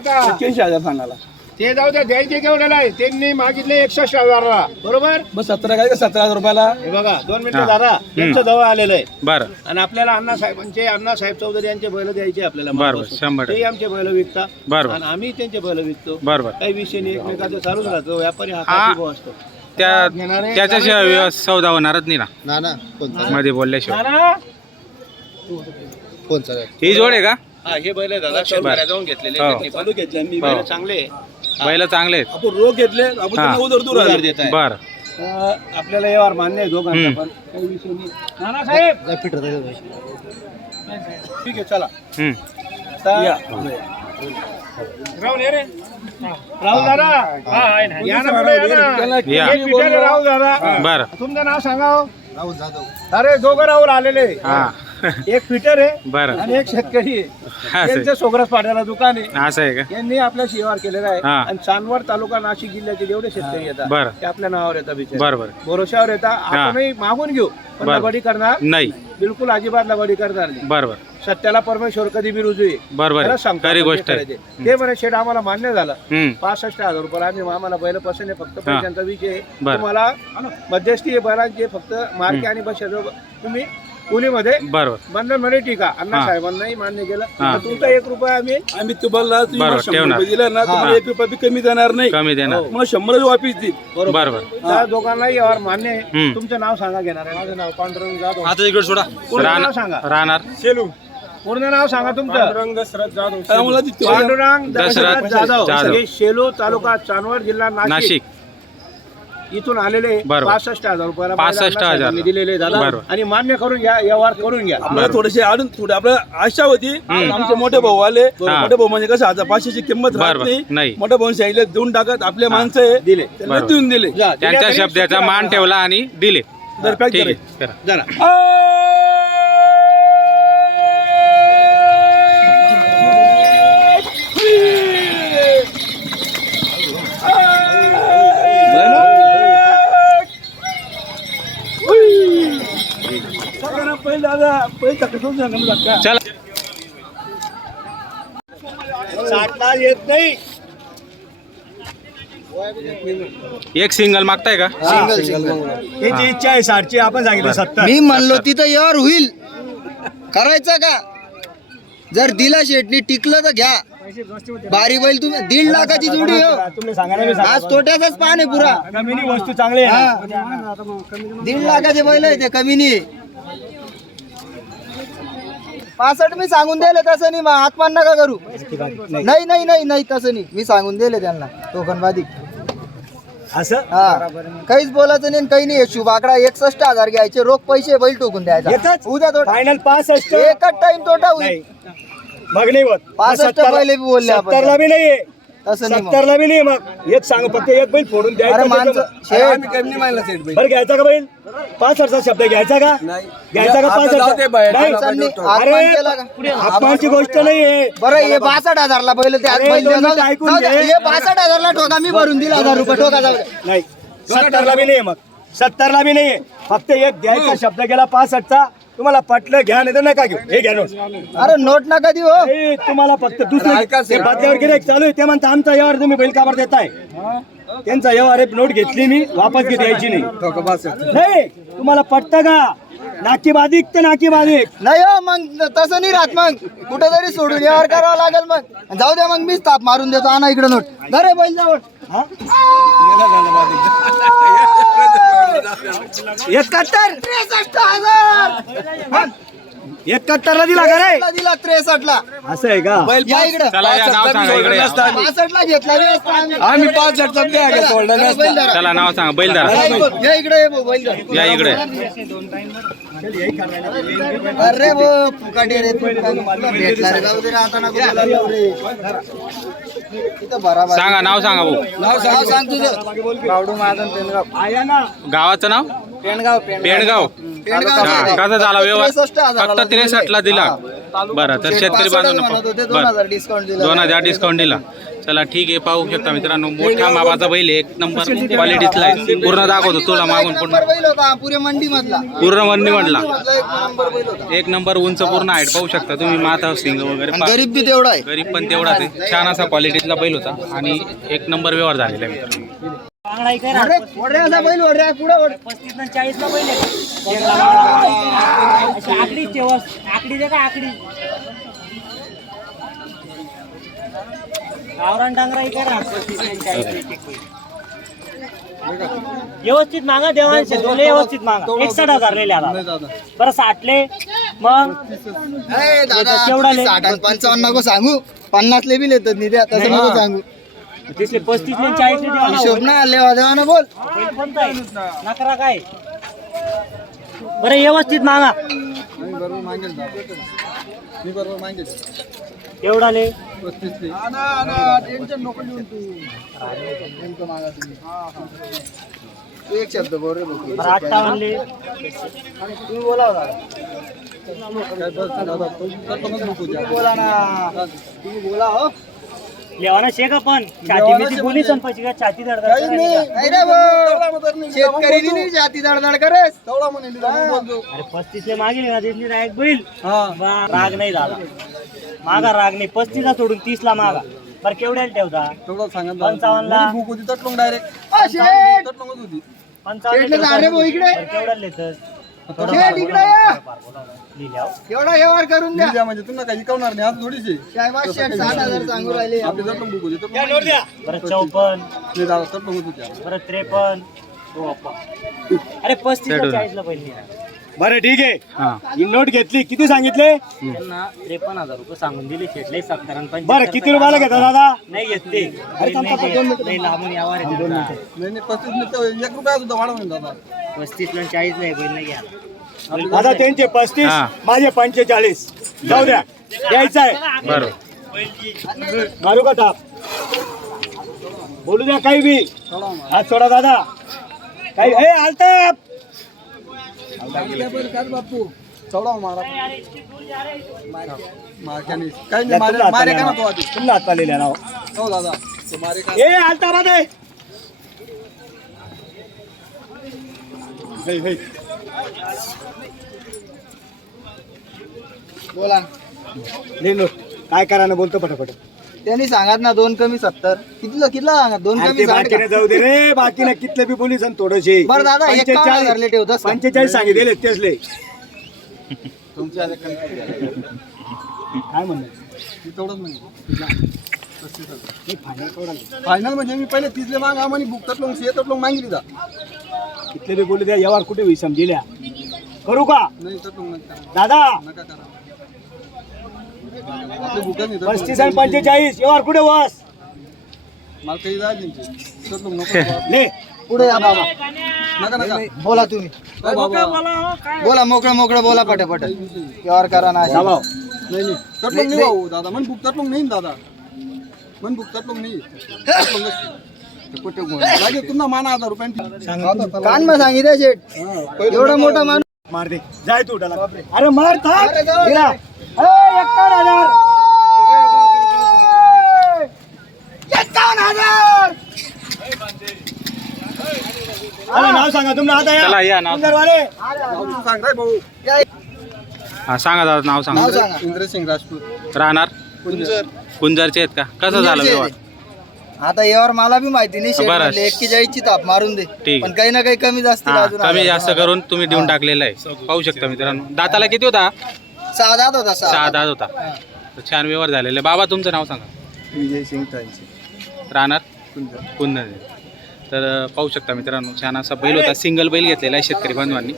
आता 81,000 सांगायला. ते जाऊ द्या, द्यायचे केवढ्याला आहे? त्यांनी मागितले 61,000 बरोबर. बस 17 काय का 17,000 रुपयाला. हे बघा 2 मिनिटं दादा त्यांचं जवळ आलेलं आहे बरं आणि आपल्याला अण्णासाहेब चौधरी यांचे बैल द्यायचे आपल्याला. बरोबर, 100%. ते आमचे बैल विकता बरोबर. आणि आम्ही त्यांचे बैल विकतो. बरोबर. काही विषय नाही, एकमेकाचं चालूच राहतो. व्यापारी हा हा. काठी असतो. त्याच्याशिवाय सौदा होणारच नाही ना मध्ये बोलल्याशिवाय. नाना? ही जोड आहे का? हा, हे बैल आहे दादा, शेतकऱ्या जाऊन घेतलेले. हो. त्यांनी चालू घेतले मी. बैल चांगले आहे. बैल चांगले आहेत. आपण रोग घेतले आपण हा. त्यांना उधार दूर आले. उधार देत आहे. बर आपल्याला यावर मान्य आहे दोघांना पण काही विषय नाही. नानासाहेब ठीक आहे चला. या. राहुल ये रे. राहुल दादा या ना पुढे या ना. या. एक पिठेले राहुल दादा. बर तुमचं नाव सांगा हो. अरे दोघं राहुल आलेले. हा एक फिटर आहे बर आणि एक शेतकरी आहे. असं त्यांचं सोगरस पाड्याला दुकान आहे. असं आहे का? यांनी आपल्या शिवार केलेला आहे हा. आणि चांदवड तालुका नाशिक जिल्ह्याचे जेवढे शेतकरी येतात बरं. ते आपल्या नावावर येतात बिचारे. बर बर भरोशावर येतात. आपणही मागून घेऊ पण बरं. लगबडी करणार नाही. बिलकुल अजिबात लगबडी करणार नाही. बर बर सत्याला परमेश्वर कधी बी रुजू आहे. बरोबर आहे. खरंच सांगतो खरी आपण गोष्ट जे आहे. करायचे. ते म्हणे शेठ आम्हाला मान्य झालं. 65,000 रुपये आम्ही आम्हाला बैल पसंत आहे. फक्त पैशांचा विषय आहे. बरं. तुम्हाला मध्यस्थी बैलांचे फक्त मार्के आणि बशाचं तुम्ही पुणेमध्ये बरोबर बंधन मध्ये टीका अण्णा साहेबांनाही मान्य केलं. हा. तर तुमचा 1 रुपया आम्ही तुम्हाला बरोबर, 100 ठेवणार. रुपये दिला ना तुम्हाला 1 रुपया बी कमी देणार नाही. कमी देणार. मग 100 वापिस देईल. बरोबर त्या दोघांनाही यावर मान्य आहे. हम्म. तुमचं नाव सांगा घेणार आहे. माझं नाव पांडुरंग जाधव. आता इकडे सोडा. पूर्ण नाव सांगा. राहणार शेलू. पूर्ण नाव सांगा तुमचं. पांडुरंग दशरथ जाधव. आम्हाला देतो. पांडुरंग दशरथ दशरथ जाधव. जाधव. हे शेलू तालुका चांदवड जिल्हा नाशिक नाशिक. इथून आलेले बरोबर. 65,000 रुपयाला 65,000 दिलेले दादा बरोबर. आणि मान्य करून घ्या. व्यवहार करून घ्या. आपल्याला थोडेसे अजून थोडे आपल्याला आशा होती. आमचे मोठे भाऊ आले. हा. मोठे भाऊ म्हणजे कसं आता 500ची किंमत राहत बरोबर. नाही. नाही. मोठे भाऊ सांगितले देऊन टाकत आपले माणसं आहे दिले. त्यांना बरोबर. देऊन दिले. जा, त्यांच्या दिल्या शब्दाचा तरी मान ठेवला आणि दिले. दर पॅक ठीक आहे करे. करा. जरा. पहिले दादा पहिले कसं सांगा लागता. चला 60ला येत नाही. एक सिंगल मागताय का? याची इच्छा आहे 60ची. आपण सांगितलं 70. मी म्हणलो तिथं यावर होईल करायचं का? जर दिला शेटनी टिकलं तर घ्या. बारी बैल तुम्ही 1.5 लाखाची जोडी हो. तुम्ही सांगा ना, मी सांगतो. आज तोट्याचाच पान आहे पुरा. कमीनी वस्तू चांगली आहे हा. ना. 1.5 लाखाचे बैल आहे ते कमी नाही. 65 मी सांगून दिले तसं नाही. मग आत्मान नका करू. नाही नाही नाही नाही तसं नाही. मी सांगून दिले त्यांना टोकनवादी. असं हा काहीच बोलायचं नाही काही नाही. शुभ आकडा 61,000 घ्यायचे. रोख पैसे बैल टोकून द्यायचा. येतच? उद्या तोटा. फायनल 65. एकच टाइम तोटा होईल. नाही मग नाही होत. 65 पहिले बी बोलले आपण. 70ला बी नाही. तसं नाही मग. 70ला बी नाही. मग एक सांग फक्त एक बैल फोडून अरे द्यायचं. माणसं आम्ही कमी नाही मानला सेठ भाई. बरं घ्यायचा का बैल? 65चा शब्द घ्यायचा का? घ्यायचा का? आता 65? जाऊ दे बाहेर. नाही. माणसांनी अरे अपमान केला का? अपमानची गोष्ट नाहीये. बरं हे 62,000 ला पहिले ते आज अरे, बैल दोन जाऊ मिनिटं दे. ऐकून जाऊ दे. घे. हे 62,000 ला ठोका मी भरून दिला 1,000 रुपये ठोका जाऊ दे. नाही 70ला बी नाही. मग 70ला बी नाहीये. फक्त एक द्यायचा शब्द गेला 65चा. तुम्हाला पटलं घ्या नाही तर नका घेऊ. हे घ्या नोट. अरे नोट नका देऊ हो. नाही, तुम्हाला फक्त दुसरं ऐका ते बदल्यावर गिऱ्हाईक चालू आहे. ते म्हणता आमचा व्यवहार तुम्ही बैल काबर देताय. त्यांचा व्यवहार आहे. नोट घेतली मी वापस द्यायची नाही. नाही तुम्हाला पटतं का? नाकी बाधिक ते नाकी बाधिक. नाही हो मग तसं नाही राहत. मग कुठेतरी सोडून व्यवहार करावा लागेल. मग जाऊ द्या. मग मीच ताप मारून देतो. आणा इकडे नोट. धरे बैल जावं. 71ला दिला का रे? दिला 63 ला. असं आहे का? या इकडे. चला या नाव सांगा इकडे या. 65 ला घेतला बी असता आम्ही. आम्ही 65 द्या सोडलं बैल नसतं. धरा. चला नाव सांगा बैलदार या इकडे ये भाऊ, बैल धरा. या इकडे. अरे वो फुकाटी रे तू. तुला भेटला रे. जाऊ दे रे, आता नको बोलायला रे. इथं बराबर. सांगा नाव सांगा भाऊ. नाव सांग तुझं. गावडू महाजन पेंडगाव. आया ना. गावाचं नाव पेंडगाव पेडगाव. पेंडगाव. हा कसा झाला व्यवहार? 63,000 फक्त 63 ला दिला. बरं तर शेतकरी बांधव म्हणत होते बरं 2,000 डिस्काउंट दिला. 2000 डिस्काउंट दिला. चला ठीक आहे, पाहू शकता मित्रांनो मोठा मापाचा बैल आहे, एक नंबर क्वालिटीतला आहे. पूर्ण दाखवतो तुला मागून पूर्ण नंबर बैल होता पुरे मंडी मधला पूर्ण वन्नी म्हटला एक नंबर बैल होता एक नंबर उंच पूर्ण हाईट पाहू शकता तुम्ही, माथा सिंग वगैरे आणि गरीब बी तेवढा आहे. गरीब पण तेवढाच आहे. छान असा क्वालिटीतला बैल होता आणि एक नंबर व्यवहार झालेला आहे मित्रांनो. वडरे असा बैल वडरे पुढे वड 35 न 40 ला पहिले आकडी ठेवस आकडी दे का आकडी गावरान डांगरा करा 35 न 40 व्यवस्थित मागा देवांचे दोले व्यवस्थित मागा 61,000 ले आला बरं 60 ले मग दादा केवढा ले? 60 आणि 55 नको सांगू 50 ले बी लेतात नाही द्या तसं नको सांगू तिसले 35 ने 40 ले हिशोब ना लेवा देवा ना बोल कोणता आहे नकरा काय बरं व्यवस्थित मागा एवढा ले एक शब्द बोल रे बघ. बरं 58 ले तुम्ही बोला हो दादा. बोला ना तुम्ही बोला हो लेवाना शेका पण छाती बिती बोली संपायची का छाती धडधड नाही रे भाऊ. शेतकरी नाही जाती दडदड करेस अरे 35 ले मागेल ना तिथली राग बैल बा, राग नाही झाला मागा राग नाही 35 ला सोडून 30 ला मागा बरं केवढ्याला ठेवता 55 ला 55 अरे भाऊ इकडे केवढ्याला लेतस शेट इकडे या. लिहिल्यावर एवढा व्यवहार करून द्या म्हणजे तुम्हाला काही कळणार नाही आज थोडीशी शाहबाज शेठ 60,000 सांगू राहिले आपली जर पण बुक होती तर बरं 54 बरं 53 हो अप्पा. अरे 35 ला 40 ला पहिले बरं ठीक आहे, हा ही नोट घेतली, किती सांगितले? त्यांना 53,000 रुपये सांगून दिले शेटले 70 आणि 75 बरं किती रुपयाला घेता दादा? नाही घेतले नाही लांबून यावर आहे त्यांचा. नाही नाही 35 मिनिटं 1 रुपया सुद्धा वाढवून दादा 35 ला 40 ला बैल नाही घ्यायला दादा त्यांचे 35 हा. माझे 45 जाऊ द्या, द्यायचं आहे. बरोबर. मारू का ताप? बोलू द्या काही बी, हात सोडा दादा. काही ए आलताप बापू चौडा मारा मारक्याने काही या नाही तुमला मारे का ना हात तो आधी तुमला हात पालेल्या नाव हो दादा तो मारे का ए आलता रे बोला ले नोट. काय करा ना बोलतो पटापट. त्यांनी सांगत ना 2 कमी 70 कितीला सांगा 2 अरे कमी ते 60 बाकीने जाऊ दे रे, बाकीने कितले बी बोलीस आणि थोडेसे. बरं दादा 51,000 ले ठेवतो 45 सांगितले तेचले. काय म्हणलं तेवढंच नाही फायनल म्हणजे मी पहिले 30 ले मागा म्हणे बुक तर लोक शेत लोक मागितली दा कितले बी बोलू द्या, यावर कुठे होई समजिल्या. करू का नाही तर लोक नका दादा? नका करा आपले बुकच नाही तर 35 आणि 45 यावर कुठे वास? मला काही जायचं नाही तर लोक नको ले पुढे या बाबा नका नका बोला तुम्ही हो बाबा बोला मोकळं बोला पटापट व्यवहार करा ना जा भाऊ. नाही नाही तर लोक नाही भाऊ दादा मन बुक तर लोक नाही दादा मन बुक तर लोक नाही लागेल तुम्हाला माना 1000 रुपयांची कान मग सांगितलं शेठ एवढा मोठा माणूस मार दे, जाय तू डाला. अरे मार थांब. अरे जाऊ दे. गेला. ए, 51,000. 51,000. अरे नाव सांगा तुमचं आता चला, या नाव. सुंदरवाले. सांग रे भाऊ हा सांगा दादा, नाव सांगा. नाव सांगा इंद्रसिंग राजपूत राहणार कुंजर कुंजारचे आहेत का? कसं झालं व्यवहार? आता यावर मला बी माहिती नाही शेठ बरं. म्हणले 41 ची ताप मारून दे ठीक. पण काही ना काही कमी जास्त हा अजून कमी आलं. जास्त करून तुम्ही देऊन टाकलेलं आहे. पाहू शकता मित्रांनो. दाताला किती होता? 6 दात होता 6 6 दात होता. तर छान व्यवहार झालेला आहे. बाबा तुमचं नाव सांगा. विजय सिंग तांचे राहणार कुंदन. तर पाहू शकता मित्रांनो, छान असा बैल होता. सिंगल बैल घेतलेला आहे शेतकरी बांधवांनी.